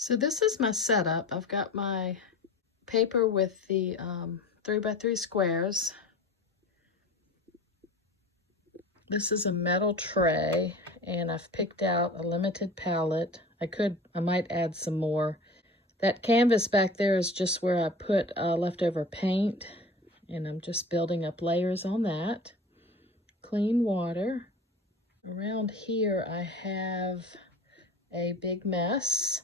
So this is my setup. I've got my paper with the 3x3 squares. This is a metal tray, and I've picked out a limited palette. I might add some more. That canvas back there is just where I put leftover paint, and I'm just building up layers on that. Clean water. Around here I have a big mess.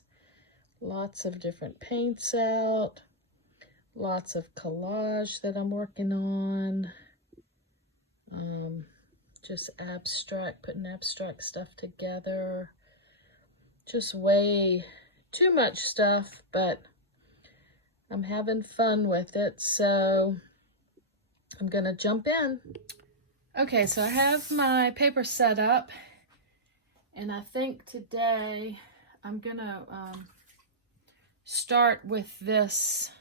Lots of different paints out. Lots of collage that I'm working on. Just putting abstract stuff together. Just way too much stuff, but I'm having fun with it, so I'm gonna jump in. Okay, so I have my paper set up, and I think today I'm gonna start with this.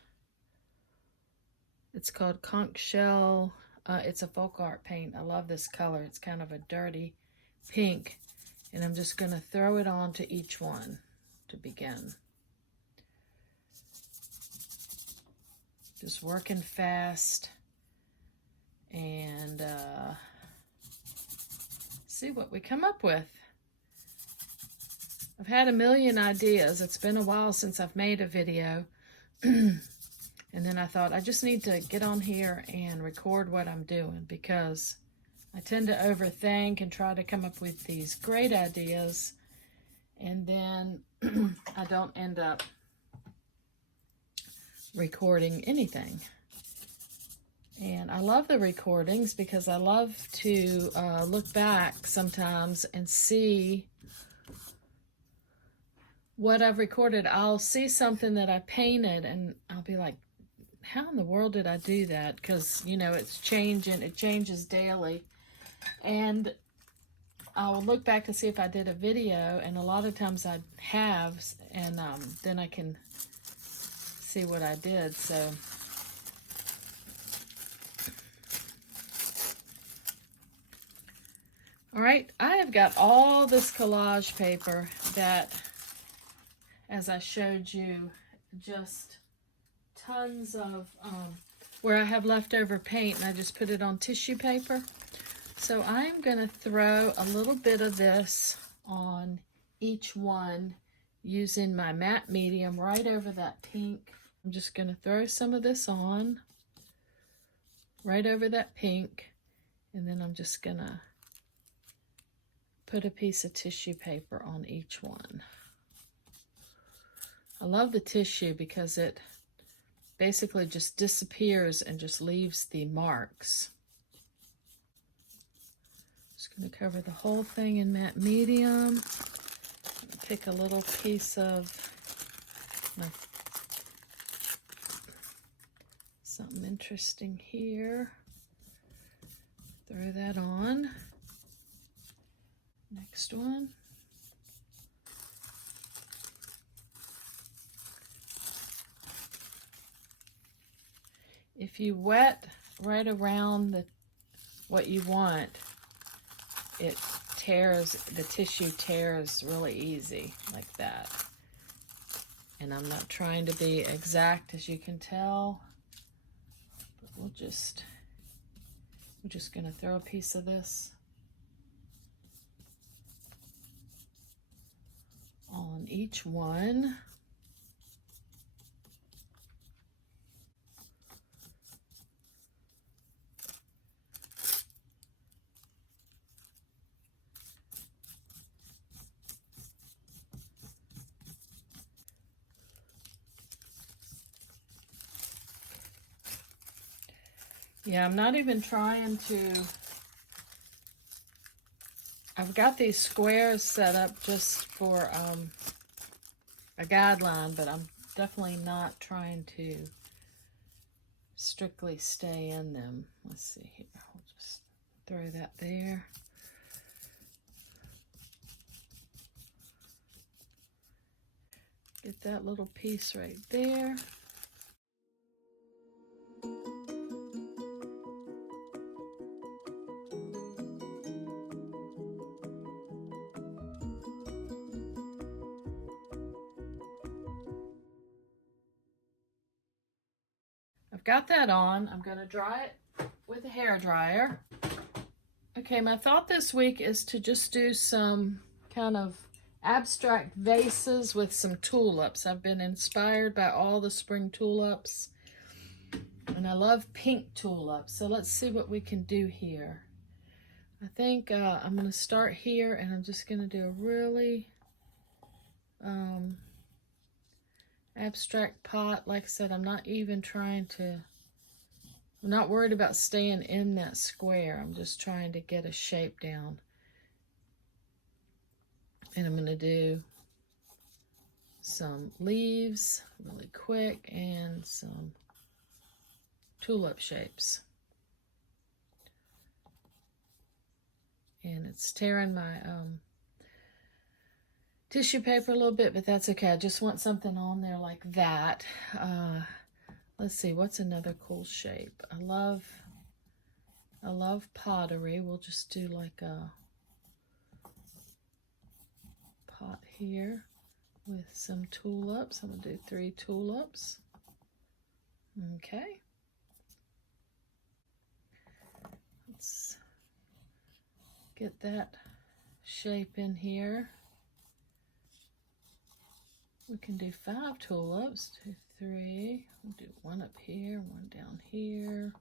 It's called Conch Shell. It's a folk art paint. I love this color. It's kind of a dirty pink, and I'm just gonna throw it onto each one to begin. Just working fast and see what we come up with. I've had a million ideas. It's been a while since I've made a video. And then I thought I just need to get on here and record what I'm doing, because I tend to overthink and try to come up with these great ideas, and then I don't end up recording anything. And I love the recordings because I love to look back sometimes and see what I've recorded. I'll see something that I painted and I'll be like, how in the world did I do that? Because, you know, it's changing. It changes daily. And I'll look back to see if I did a video, and a lot of times I have, and then I can see what I did. So all right, I have got all this collage paper that, as I showed you, just tons of where I have leftover paint, and I just put it on tissue paper. So I'm going to throw a little bit of this on each one using my matte medium right over that pink. I'm just going to throw some of this on right over that pink, and then I'm just going to put a piece of tissue paper on each one. I love the tissue because it basically just disappears and just leaves the marks. Just going to cover the whole thing in matte medium. Pick a little piece of something interesting here. Throw that on. Next one. If you wet right around what you want, it tears, the tissue tears really easy like that. And I'm not trying to be exact, as you can tell, but we're just going to throw a piece of this on each one. Yeah, I'm not even trying to, I've got these squares set up just for a guideline, but I'm definitely not trying to strictly stay in them. Let's see here, I'll just throw that there. Get that little piece right there. got that on. I'm going to dry it with a hair dryer. Okay, my thought this week is to just do some kind of abstract vases with some tulips. I've been inspired by all the spring tulips, and I love pink tulips. So let's see what we can do here. I think I'm going to start here, and I'm just going to do a really abstract pot. Like I said, I'm not worried about staying in that square. I'm just trying to get a shape down. And I'm going to do some leaves really quick and some tulip shapes. And it's tearing my tissue paper a little bit, but that's okay. I just want something on there like that. Let's see, what's another cool shape? I love pottery. We'll just do like a pot here with some tulips. I'm going to do 3 tulips. Okay. Let's get that shape in here. We can do 5 tulips, 2, 3. We'll do 1 up here, 1 down here.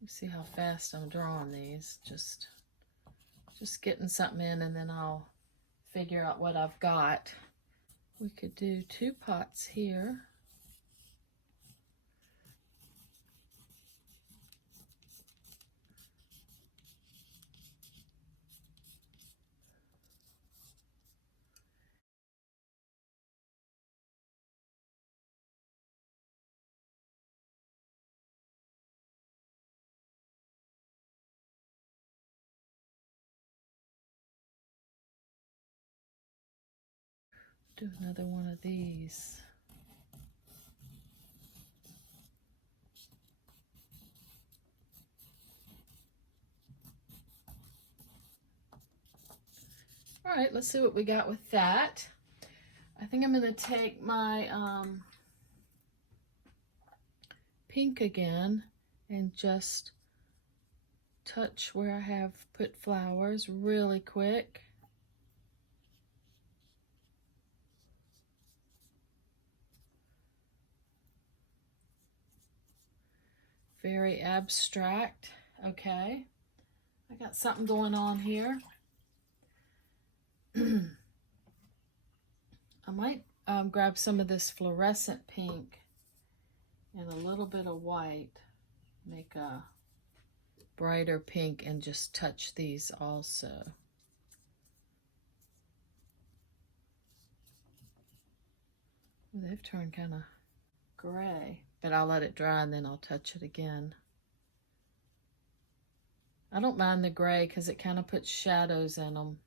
You see how fast I'm drawing these. Just getting something in, and then I'll figure out what I've got. We could do 2 pots here. Do another one of these. All right, let's see what we got with that. I think I'm going to take my pink again and just touch where I have put flowers really quick. Very abstract. Okay, I got something going on here. I might grab some of this fluorescent pink and a little bit of white, make a brighter pink, and just touch these also. They've turned kind of gray, but I'll let it dry and then I'll touch it again. I don't mind the gray because it kind of puts shadows in them.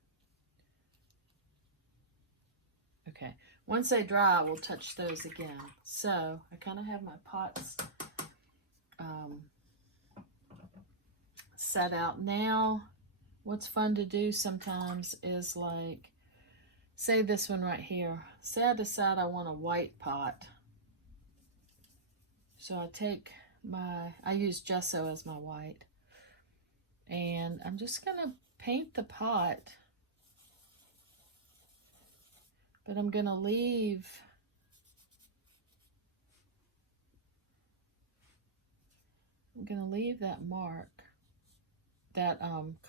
Okay, once they dry, we'll touch those again. So I kind of have my pots set out now. What's fun to do sometimes is, like, say this one right here. Say I decide I want a white pot. So I take I use gesso as my white. And I'm just going to paint the pot. But I'm going to leave that mark, that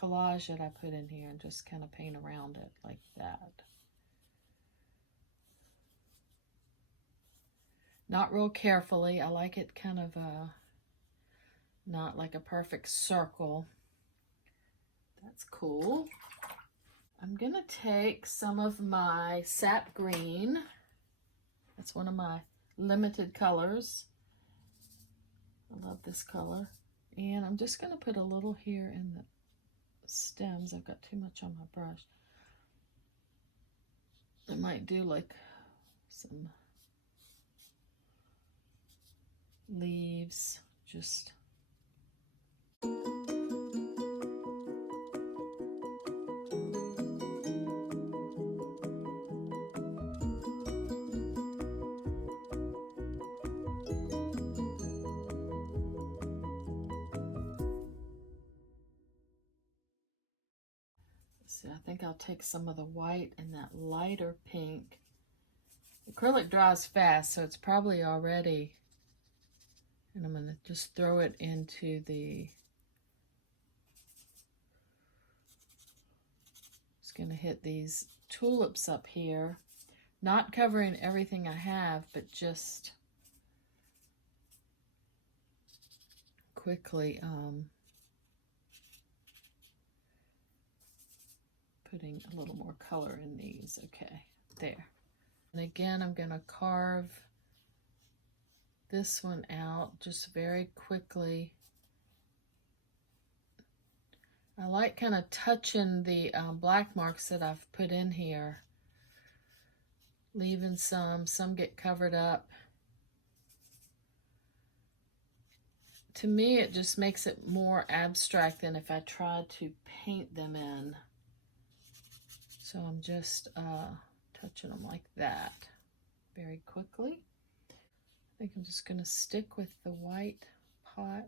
collage that I put in here, and just kind of paint around it like that. Not real carefully. I like it kind of not like a perfect circle. That's cool. I'm going to take some of my sap green. That's one of my limited colors. I love this color. And I'm just going to put a little here in the stems. I've got too much on my brush. I might do like some leaves, just think I'll take some of the white and that lighter pink. Acrylic dries fast, so it's probably already, and I'm going to just throw it into the, just going to hit these tulips up here, not covering everything I have, but just quickly putting a little more color in these. Okay, there. And again, I'm going to carve this one out just very quickly. I like kind of touching the black marks that I've put in here, leaving some get covered up. To me, it just makes it more abstract than if I tried to paint them in. So I'm just touching them like that very quickly. I think I'm just going to stick with the white pot.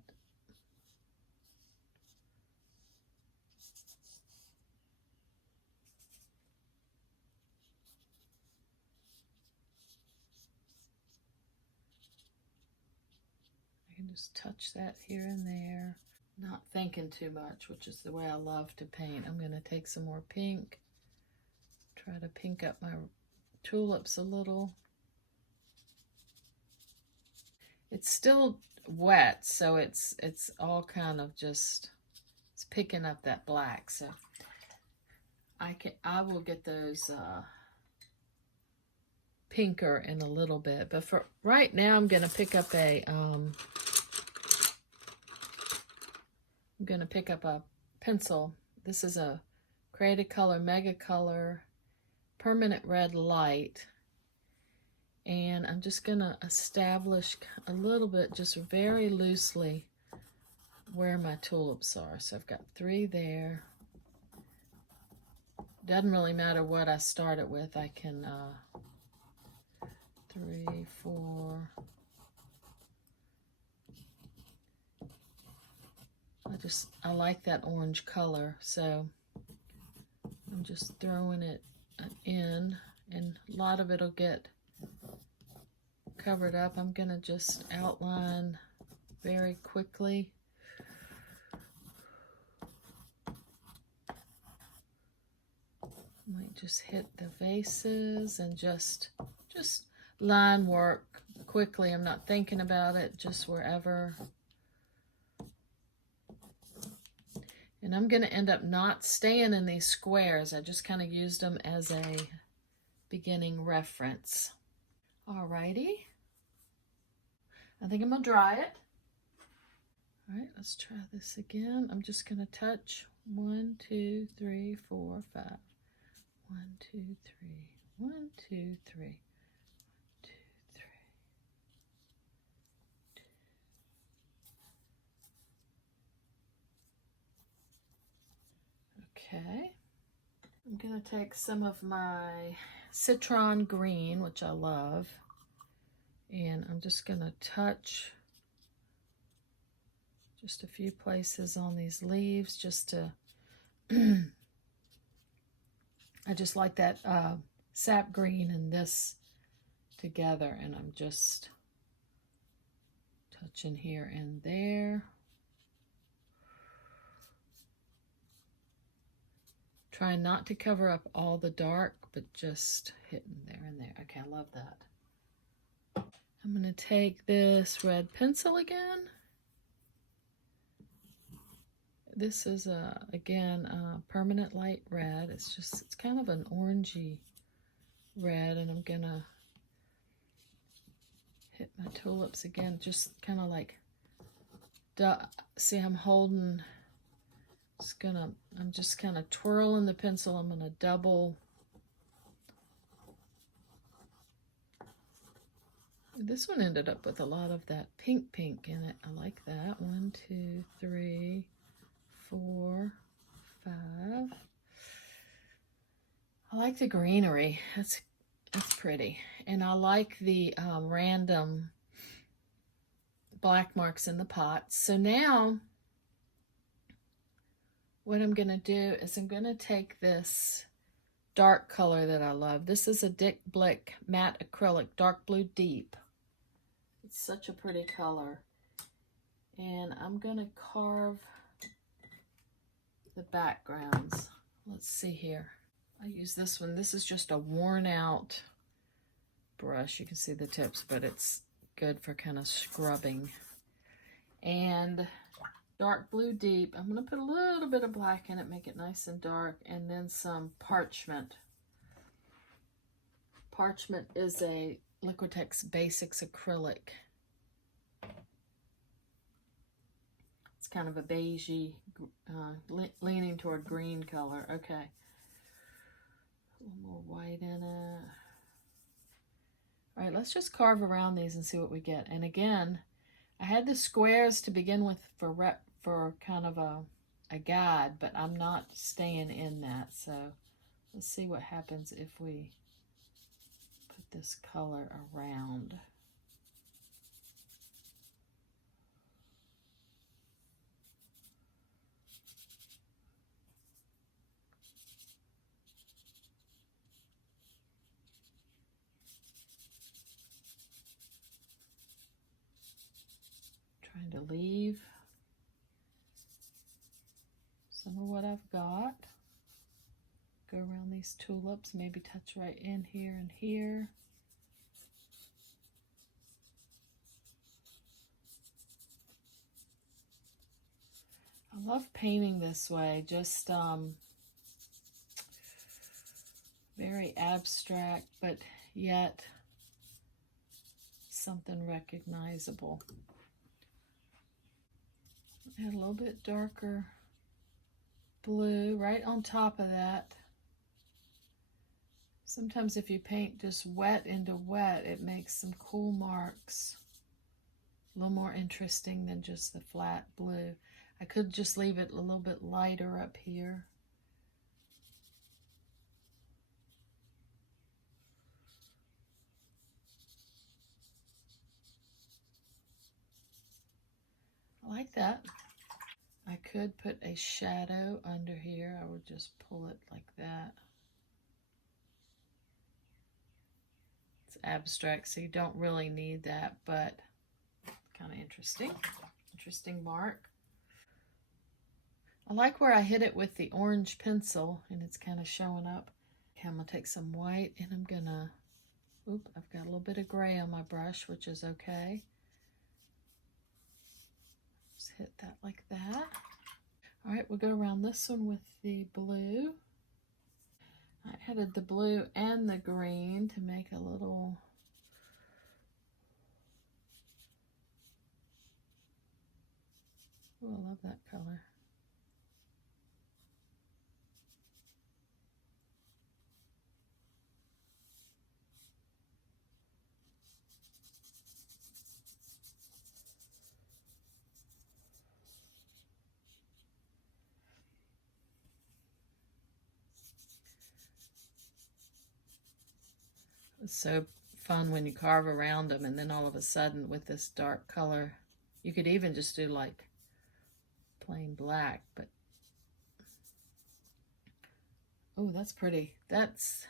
I can just touch that here and there, not thinking too much, which is the way I love to paint. I'm going to take some more pink, try to pink up my tulips a little. It's still wet, so it's all kind of just, it's picking up that black. So I will get those pinker in a little bit, but for right now I'm going to pick up a pencil. This is a Creative Color Mega Color Permanent Red Light, and I'm just going to establish a little bit, just very loosely, where my tulips are. So I've got 3 there. Doesn't really matter what I start it with. I can 3, 4. I like that orange color, so I'm just throwing it in, and a lot of it'll get covered up. I'm gonna just outline very quickly. Might just hit the vases and just line work quickly. I'm not thinking about it, just wherever. And I'm going to end up not staying in these squares. I just kind of used them as a beginning reference. Alrighty. I think I'm going to dry it. All right, let's try this again. I'm just going to touch 1, 2, 3, 4, 5. 1, 2, 3. 1, 2, 3. 1, 2, 3. Okay. I'm going to take some of my citron green, which I love, and I'm just going to touch just a few places on these leaves just to I just like that sap green and this together, and I'm just touching here and there. Trying not to cover up all the dark, but just hitting there and there. Okay, I love that. I'm going to take this red pencil again. This is, again, permanent light red. It's kind of an orangey red, and I'm going to hit my tulips again, just kind of like, see, I'm holding, I'm just kind of twirling the pencil. I'm going to double. This one ended up with a lot of that pink in it. I like that. 1, 2, 3, 4, 5. I like the greenery. That's pretty. And I like the random black marks in the pots. So now what I'm going to do is I'm going to take this dark color that I love. This is a Dick Blick Matte Acrylic Dark Blue Deep. It's such a pretty color. And I'm going to carve the backgrounds. Let's see here. I use this one. This is just a worn out brush. You can see the tips, but it's good for kind of scrubbing. And dark blue deep. I'm going to put a little bit of black in it, make it nice and dark, and then some parchment. Parchment is a Liquitex Basics acrylic. It's kind of a beigey, leaning toward green color. Okay. A little more white in it. All right, let's just carve around these and see what we get. And again, I had the squares to begin with for kind of a guide, but I'm not staying in that. So let's see what happens if we put this color around. Trying to leave some of what I've got. Go around these tulips, maybe touch right in here and here. I love painting this way, just very abstract, but yet something recognizable. Add a little bit darker blue right on top of that. Sometimes if you paint just wet into wet, it makes some cool marks. A little more interesting than just the flat blue. I could just leave it a little bit lighter up here. I like that. I could put a shadow under here. I would just pull it like that. It's abstract, so you don't really need that, but kind of interesting. Interesting mark. I like where I hit it with the orange pencil and it's kind of showing up. Okay, I'm going to take some white and I'm going to, I've got a little bit of gray on my brush, which is okay. Just hit that like that. All right, we'll go around this one with the blue. I added the blue and the green to make a little I love that color. It's so fun when you carve around them and then all of a sudden with this dark color, you could even just do like plain black, but oh, that's pretty. That's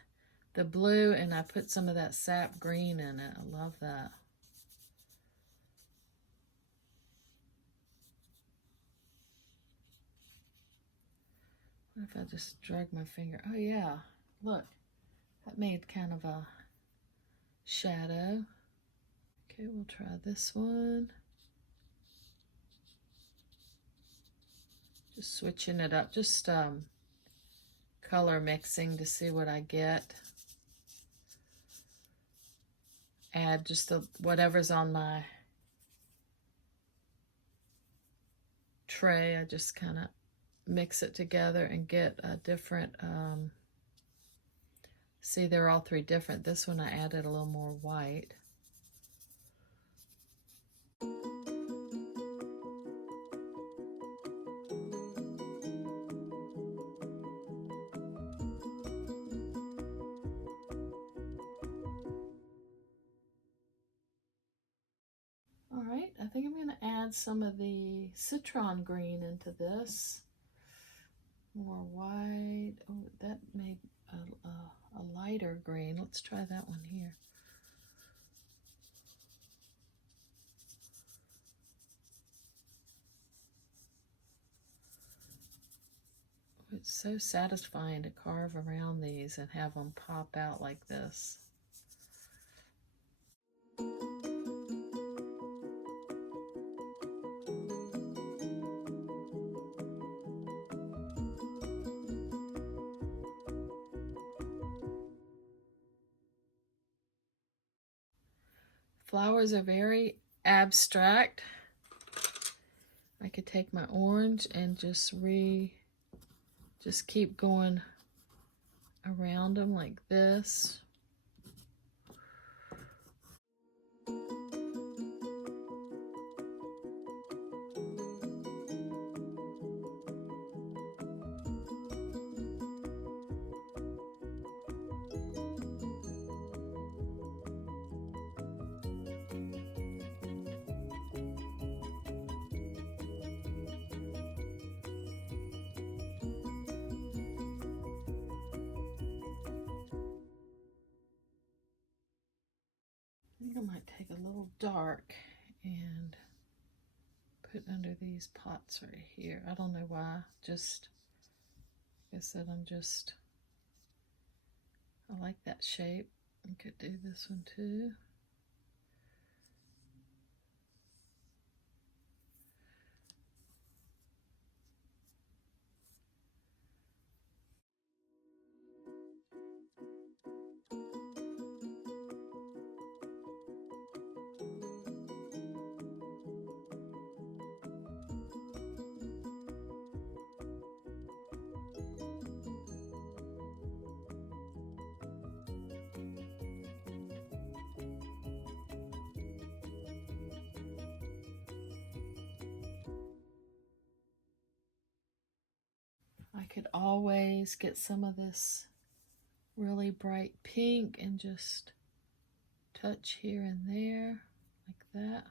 the blue and I put some of that sap green in it. I love that. What if I just drag my finger? Oh yeah, look, that made kind of a shadow. Okay, we'll try this one. Just switching it up, just color mixing to see what I get. Add just whatever's on my tray. I just kind of mix it together and get a different, see they're all three different. This one I added a little more white. All right, I think I'm going to add some of the citron green into this. more white. Oh, that made a lighter green. Let's try that one here. It's so satisfying to carve around these and have them pop out like this. Flowers are very abstract. I could take my orange and just keep going around them like this. I think I might take a little dark and put under these pots right here. I don't know why, just, like I said, I like that shape. I could do this one too. I could always get some of this really bright pink and just touch here and there like that.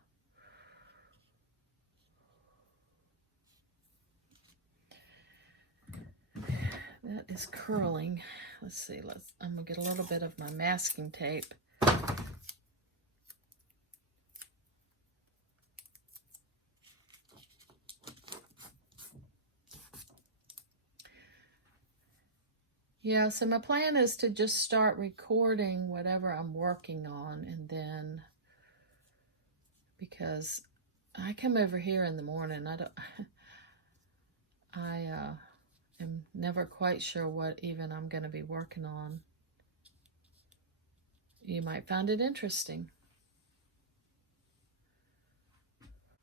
That is curling. Let's see, I'm gonna get a little bit of my masking tape. Yeah, so my plan is to just start recording whatever I'm working on, and then, because I come over here in the morning, I am never quite sure what even I'm going to be working on. You might find it interesting.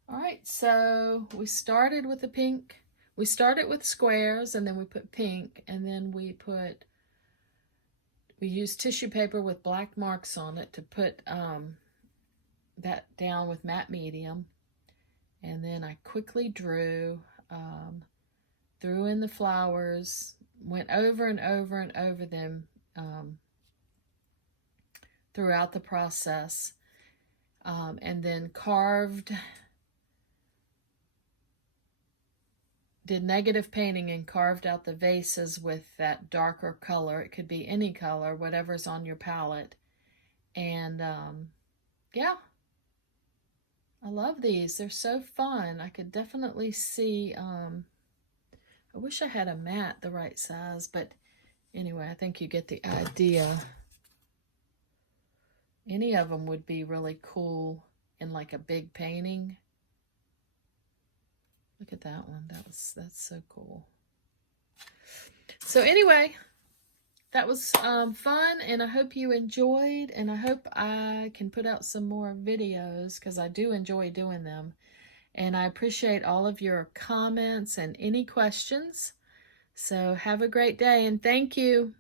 All right, so we started with the pink. We started with squares, and then we put pink, and then we used tissue paper with black marks on it to put that down with matte medium. And then I quickly drew in the flowers, went over and over and over them throughout the process, and then did negative painting and carved out the vases with that darker color. It could be any color, whatever's on your palette. And yeah, I love these. They're so fun. I could definitely see, I wish I had a mat the right size, but anyway, I think you get the idea. Any of them would be really cool in like a big painting. Look at that one. That's so cool. So anyway, that was fun, and I hope you enjoyed, and I hope I can put out some more videos because I do enjoy doing them. And I appreciate all of your comments and any questions. So have a great day, and thank you.